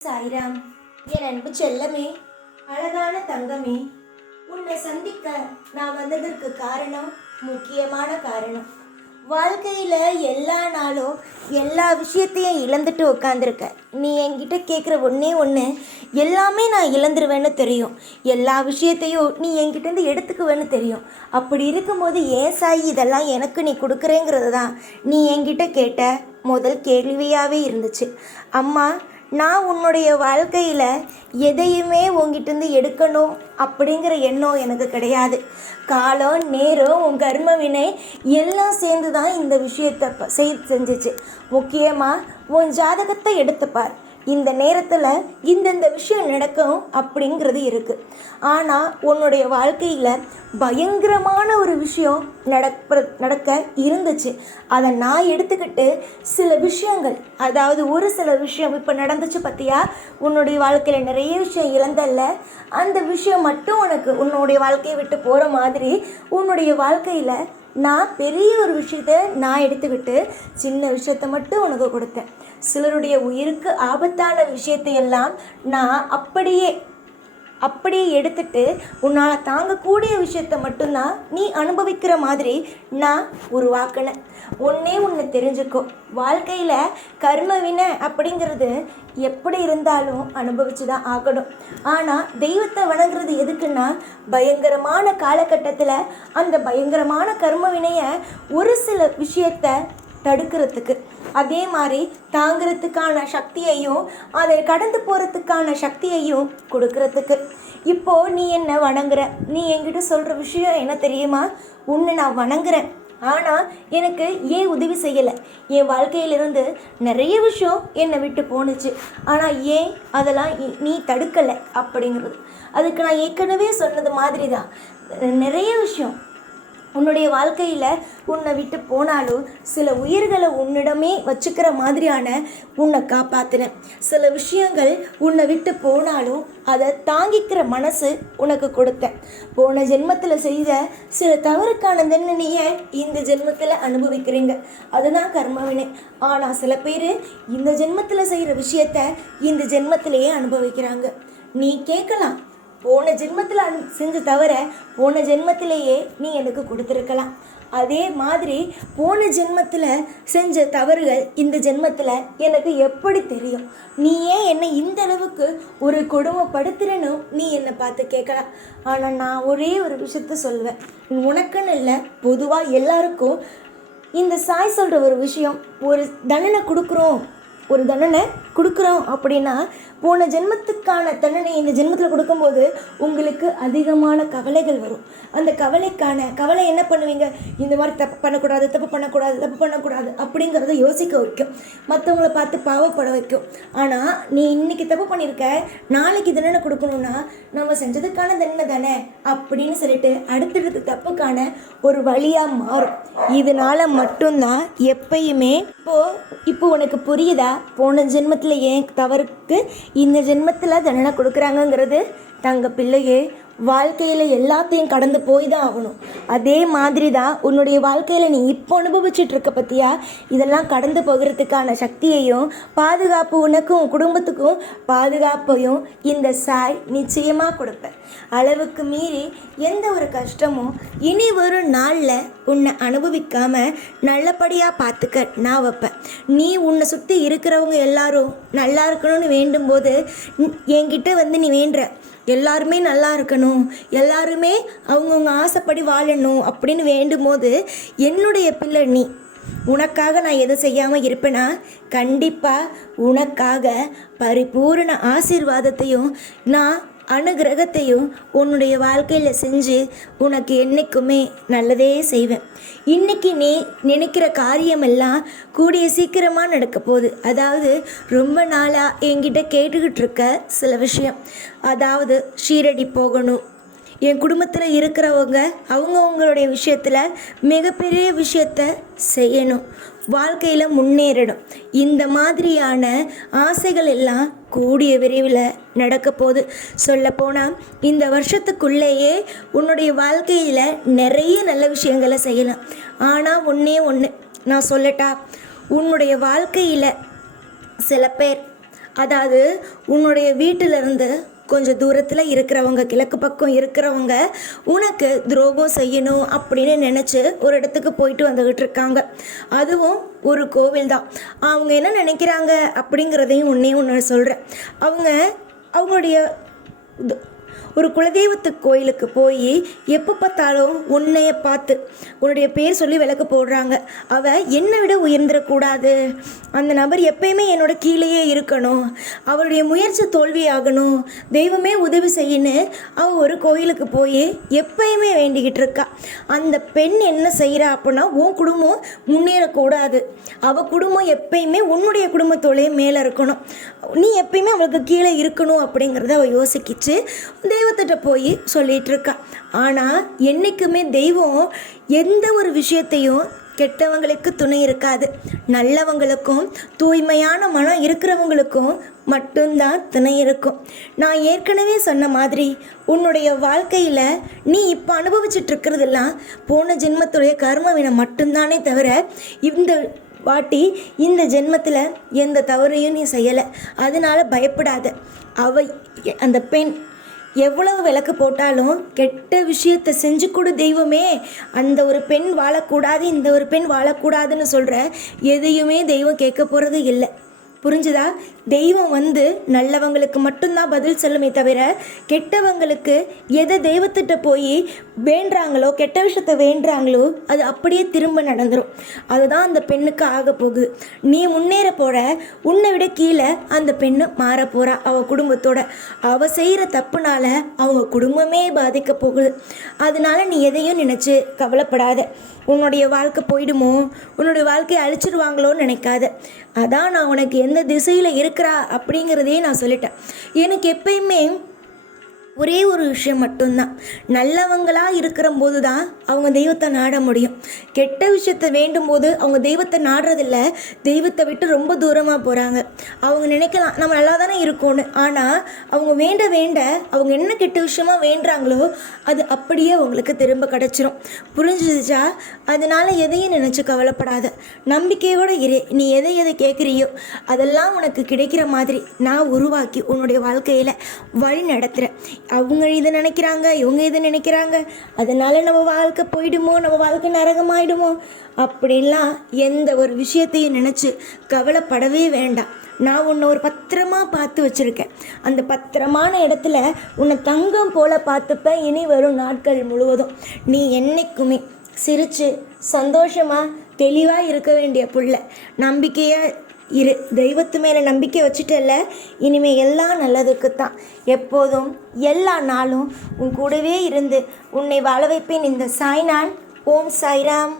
சாய்ராம், என் அன்பு செல்லமே, அழகான தங்கமே, உன்னை சந்திக்க நான் வந்ததற்கு காரணம், முக்கியமான காரணம். வாழ்க்கையில் எல்லா நாளும் எல்லா விஷயத்தையும் இழந்துட்டு உட்காந்துருக்க. நீ என்கிட்ட கேட்குற ஒன்றே ஒன்று, எல்லாமே நான் இழந்துருவேன்னு தெரியும். எல்லா விஷயத்தையும் நீ என்கிட்டேருந்து எடுத்துக்குவேன்னு தெரியும். அப்படி இருக்கும்போது ஏன் சாய் இதெல்லாம் எனக்கு நீ கொடுக்குறேங்கிறது தான் நீ என்கிட்ட கேட்ட முதல் கேள்வியாகவே இருந்துச்சு. அம்மா, நான் உன்னுடைய வாழ்க்கையில் எதையுமே உங்ககிட்டருந்து எடுக்கணும் அப்படிங்கிற எண்ணம் எனக்கு கிடையாது. காலம், நேரம், உன் கர்ம வினை எல்லாம் சேர்ந்து தான் இந்த விஷயத்தை செஞ்சிச்சு. முக்கியமாக உன் ஜாதகத்தை எடுத்துப்பார். இந்த நேரத்தில் இந்தந்த விஷயம் நடக்கும் அப்படிங்கிறது இருக்குது. ஆனால் உன்னுடைய வாழ்க்கையில் பயங்கரமான ஒரு விஷயம் நடக்க இருந்துச்சு. அதை நான் எடுத்துக்கிட்டு சில விஷயங்கள், அதாவது ஒரு சில விஷயம் இப்போ நடந்துச்சு பார்த்தியா, உன்னுடைய வாழ்க்கையில் நிறைய விஷயம் இழந்தல்ல, அந்த விஷயம் மட்டும் உனக்கு உன்னுடைய வாழ்க்கையை விட்டு போகிற மாதிரி உன்னுடைய வாழ்க்கையில் நான் பெரிய ஒரு விஷயத்தை நான் எடுத்துக்கிட்டு சின்ன விஷயத்தை மட்டும் உனக்கு கொடுத்தேன். சிலருடைய உயிருக்கு ஆபத்தான விஷயத்தையெல்லாம் நான் அப்படியே எடுத்துட்டு உன்னால் தாங்கக்கூடிய விஷயத்த மட்டும்தான் நீ அனுபவிக்கிற மாதிரி நான் உருவாக்கினேன். ஒன்று தெரிஞ்சுக்கோ, வாழ்க்கையில் கர்ம வினை அப்படிங்கிறது எப்படி இருந்தாலும் அனுபவிச்சு தான் ஆகணும். ஆனால் தெய்வத்தை வணங்குறது எதுக்குன்னா, பயங்கரமான காலகட்டத்தில் அந்த பயங்கரமான கர்ம வினையை ஒரு சில விஷயத்தை தடுக்கிறதுக்கு, அதே மாதிரி தாங்கிறதுக்கான சக்தியையும் அதை கடந்து போகிறதுக்கான சக்தியையும் கொடுக்கறதுக்கு. இப்போது நீ என்ன வணங்குற, நீ என்கிட்ட சொல்கிற விஷயம் என்ன தெரியுமா? உன்னை நான் வணங்குறேன், ஆனால் எனக்கு ஏன் உதவி செய்யலை? என் வாழ்க்கையிலிருந்து நிறைய விஷயம் என்னை விட்டு போணுச்சு, ஆனால் ஏன் அதெல்லாம் நீ தடுக்கலை அப்படிங்கிறது. அதுக்கு நான் ஏற்கனவே சொன்னது மாதிரி தான், நிறைய விஷயம் உன்னுடைய வாழ்க்கையில் உன்னை விட்டு போனாலும் சில உயிர்களை உன்னிடமே வச்சுக்கிற மாதிரியான உன்னை காப்பாற்றினேன். சில விஷயங்கள் உன்னை விட்டு போனாலும் அதை தாங்கிக்கிற மனசு உனக்கு கொடுத்தேன். போன ஜென்மத்தில் செய்த சில தவறுக்கான தண்டனையை இந்த ஜென்மத்தில் அனுபவிக்கிறீங்க, அதுதான் கர்மவினை. ஆனால் சில பேர் இந்த ஜென்மத்தில் செய்கிற விஷயத்த இந்த ஜென்மத்திலேயே அனுபவிக்கிறாங்க. நீ கேட்கலாம், போன ஜென்மத்தில் செஞ்ச தவிர போன ஜென்மத்திலேயே நீ எனக்கு கொடுத்துருக்கலாம். அதே மாதிரி போன ஜென்மத்தில் செஞ்ச தவறுகள் இந்த ஜென்மத்தில் எனக்கு எப்படி தெரியும்? நீ ஏன் என்னை இந்த அளவுக்கு ஒரு கொடுமைப்படுத்துறேன்னு நீ என்னை பார்த்து கேட்கலாம். ஆனால் நான் ஒரே ஒரு விஷயத்த சொல்வேன், உனக்குன்னு இல்லை, பொதுவாக எல்லாருக்கும் இந்த சாய் சொல்கிற ஒரு விஷயம், ஒரு தண்டனை கொடுக்குறோம் அப்படின்னா போன ஜென்மத்துக்கான தண்டனை இந்த ஜென்மத்தில் கொடுக்கும்போது உங்களுக்கு அதிகமான கவலைகள் வரும். அந்த கவலை என்ன பண்ணுவீங்க? இந்த மாதிரி தப்பு பண்ணக்கூடாது அப்படிங்கிறத யோசிக்க வைக்கும், மற்றவங்களை பார்த்து பாவப்பட வைக்கும். ஆனால் நீ இன்னைக்கு தப்பு பண்ணியிருக்க, நாளைக்கு தண்டனை கொடுக்கணும்னா நம்ம செஞ்சதுக்கான தண்டனை தானே அப்படின்னு சொல்லிட்டு அடுத்தடுத்த தப்புக்கான ஒரு வழியாக மாறும். இதனால் மட்டும்தான் எப்பயுமே இப்போ உனக்கு புரியுதா, போன ஜென்மத்தில் ஏன் தவறுக்கு இந்த ஜென்மத்தில் தண்டனை கொடுக்குறாங்கங்கிறது? தங்க பிள்ளையே, வாழ்க்கையில் எல்லாத்தையும் கடந்து போய் தான் ஆகணும். அதே மாதிரி தான் உன்னுடைய வாழ்க்கையில் நீ இப்போ அனுபவிச்சுட்டு இருக்க பற்றியா, இதெல்லாம் கடந்து போகிறதுக்கான சக்தியையும் பாதுகாப்பு, உனக்கும் குடும்பத்துக்கும் பாதுகாப்பையும் இந்த சாய் நிச்சயமாக கொடுப்பேன். அளவுக்கு மீறி எந்த ஒரு கஷ்டமும் இனி ஒரு நாளில் உன்னை அனுபவிக்காமல் நல்லபடியாக பார்த்துக்க நான் வைப்பேன். நீ உன்னை சுற்றி இருக்கிறவங்க எல்லாரும் நல்லா இருக்கணும்னு வேண்டும் போது என்கிட்ட நீ வேண்டுற, எல்லாருமே நல்லா இருக்கணும், எல்லாருமே அவங்கவுங்க ஆசைப்படி வாழணும் அப்படின்னு வேண்டும் போது, என்னுடைய பிள்ளை நீ, உனக்காக நான் எதுவும் செய்யாமல் இருப்பேனா? கண்டிப்பாக உனக்காக பரிபூர்ண ஆசீர்வாதத்தையும் நான் அனுகிரகத்தையும் உன்னுடைய வாழ்க்கையில் செஞ்சு உனக்கு என்றைக்குமே நல்லதே செய்வேன். இன்றைக்கி நீ நினைக்கிற காரியமெல்லாம் கூடிய சீக்கிரமாக நடக்க போகுது. அதாவது ரொம்ப நாளாக என்கிட்ட கேட்டுக்கிட்டு இருக்க சில விஷயம், அதாவது ஷீரடி போகணும், என் குடும்பத்தில் இருக்கிறவங்க அவங்கவுங்களுடைய விஷயத்தில் மிகப்பெரிய விஷயத்தை செய்யணும், வாழ்க்கையில் முன்னேறணும், இந்த மாதிரியான ஆசைகள் எல்லாம் கூடிய விரைவில் நடக்க போகுது. சொல்லப்போனால் இந்த வருஷத்துக்குள்ளேயே உன்னுடைய வாழ்க்கையில் நிறைய நல்ல விஷயங்களை செய்யலாம். ஆனால் ஒன்று நான் சொல்லட்டா, உன்னுடைய வாழ்க்கையில் சில பேர் அதாவது உன்னுடைய வீட்டிலிருந்து கொஞ்சம் தூரத்தில் இருக்கிறவங்க, கிழக்கு பக்கம் இருக்கிறவங்க உனக்கு துரோகம் செய்யணும் அப்படின்னு நினச்சி ஒரு இடத்துக்கு போயிட்டு வந்துக்கிட்டு இருக்காங்க. அதுவும் ஒரு கோவில் தான். அவங்க என்ன நினைக்கிறாங்க அப்படிங்கிறதையும் ஒன்று சொல்கிறேன். அவங்களுடைய ஒரு குலதெய்வத்து கோயிலுக்கு போய் எப்போ பார்த்தாலும் உன்னைய பார்த்து உன்னுடைய பேர் சொல்லி விளக்கு போடுறாங்க. என்னை விட உயர்ந்துடக்கூடாது, அந்த நபர் எப்பயுமே என்னோட கீழேயே இருக்கணும், அவருடைய முயற்சி தோல்வியாகணும், தெய்வமே உதவி செய்யணும் அவள் ஒரு கோயிலுக்கு போய் எப்பயுமே வேண்டிக்கிட்டு இருக்கா. அந்த பெண் என்ன செய்கிறா அப்படின்னா, உன் குடும்பம் முன்னேறக்கூடாது, அவள் குடும்பம் எப்பயுமே உன்னுடைய குடும்பத்தோடையே மேலே இருக்கணும், நீ எப்பயுமே அவளுக்கு கீழே இருக்கணும் அப்படிங்கிறத அவள் யோசிக்கிச்சு தெய்வத்திட்ட போய் சொல்லிகிட்டு இருக்கா. ஆனால் என்றைக்குமே தெய்வம் எந்த ஒரு விஷயத்தையும் கெட்டவங்களுக்கு துணை இருக்காது. நல்லவங்களுக்கும் தூய்மையான மனம் இருக்கிறவங்களுக்கும் மட்டும்தான் துணை இருக்கும். நான் ஏற்கனவே சொன்ன மாதிரி உன்னுடைய வாழ்க்கையில் நீ இப்போ அனுபவிச்சுட்டு இருக்கிறதெல்லாம் போன ஜென்மத்துடைய கர்ம வினை மட்டும்தானே தவிர இந்த வாட்டி இந்த ஜென்மத்தில் எந்த தவறையும் நீ செய்யலை. அதனால் பயப்படாத. அந்த பெண் எவ்வளவு விளக்கு போட்டாலும் கெட்ட விஷயத்தை செஞ்சு கொடு தெய்வமே, அந்த ஒரு பெண் வாழக்கூடாது, இந்த ஒரு பெண் வாழக்கூடாதுன்னு சொல்கிற எதையுமே தெய்வம் கேட்க போகிறது இல்லை. புரிஞ்சுதா? தெய்வம் நல்லவங்களுக்கு மட்டும்தான் பதில் சொல்லுமே தவிர கெட்டவங்களுக்கு எதை தெய்வத்திட்ட போய் வேண்டுறாங்களோ, கெட்ட விஷயத்தை வேண்டுறாங்களோ அது அப்படியே திரும்ப நடந்துடும். அதுதான் அந்த பெண்ணுக்கு ஆக போகுது. நீ முன்னேற போகிற, உன்னை விட கீழே அந்த பெண்ணு மாற போகிறா. அவள் குடும்பத்தோட அவள் செய்கிற தப்புனால அவங்க குடும்பமே பாதிக்க போகுது. அதனால நீ எதையும் நினச்சி கவலைப்படாத. உன்னுடைய வாழ்க்கை போயிடுமோ, உன்னுடைய வாழ்க்கையை அழிச்சிடுவாங்களோன்னு நினைக்காத. அதான் நான் உனக்கு எந்த திசையில் இருக்கிறா அப்படிங்கிறதே நான் சொல்லிட்டேன். எனக்கு எப்பயுமே ஒரே ஒரு விஷயம் மட்டும்தான், நல்லவங்களாக இருக்கிற போது தான் அவங்க தெய்வத்தை நாட முடியும். கெட்ட விஷயத்தை வேண்டும் போது அவங்க தெய்வத்தை நாடுறதில்ல, தெய்வத்தை விட்டு ரொம்ப தூரமாக போகிறாங்க. அவங்க நினைக்கலாம் நம்ம நல்லா தானே இருக்கோன்னு, ஆனால் அவங்க வேண்ட அவங்க என்ன கெட்ட விஷயமா வேண்டுறாங்களோ அது அப்படியே அவங்களுக்கு திரும்ப கிடச்சிரும். புரிஞ்சுச்சா? அதனால் எதையும் நினச்சி கவலைப்படாத, நம்பிக்கையோடு இரு. நீ எதை கேட்குறியோ அதெல்லாம் உனக்கு கிடைக்கிற மாதிரி நான் உருவாக்கி உன்னுடைய வாழ்க்கையில் வழி நடத்துகிறேன். அவங்க இதை நினைக்கிறாங்க, இவங்க இதை நினைக்கிறாங்க, அதனால் நம்ம வாழ்க்கை போயிடுமோ, நம்ம வாழ்க்கை நரகமாயிடுமோ அப்படின்லாம் எந்த ஒரு விஷயத்தையும் நினச்சி கவலைப்படவே வேண்டாம். நான் உன்னை ஒரு பத்திரமாக பார்த்து வச்சுருக்கேன். அந்த பத்திரமான இடத்துல உன்னை தங்கம் போல் பார்த்துப்பேன் இனி வரும் நாட்கள் முழுவதும். நீ என்றைக்குமே சிரித்து சந்தோஷமாக தெளிவாக இருக்க வேண்டிய புள்ள. நம்பிக்கையாக இரு. தெய்வத்து மேலே நம்பிக்கை வச்சுட்டல்ல, இனிமேல் எல்லாம் நல்லதுக்குத்தான். எப்போதும் எல்லா நாளும் உன் கூடவே இருந்து உன்னை வாழ வைப்பேன். இந்த சாய்நான். ஓம் சாய்ராம்.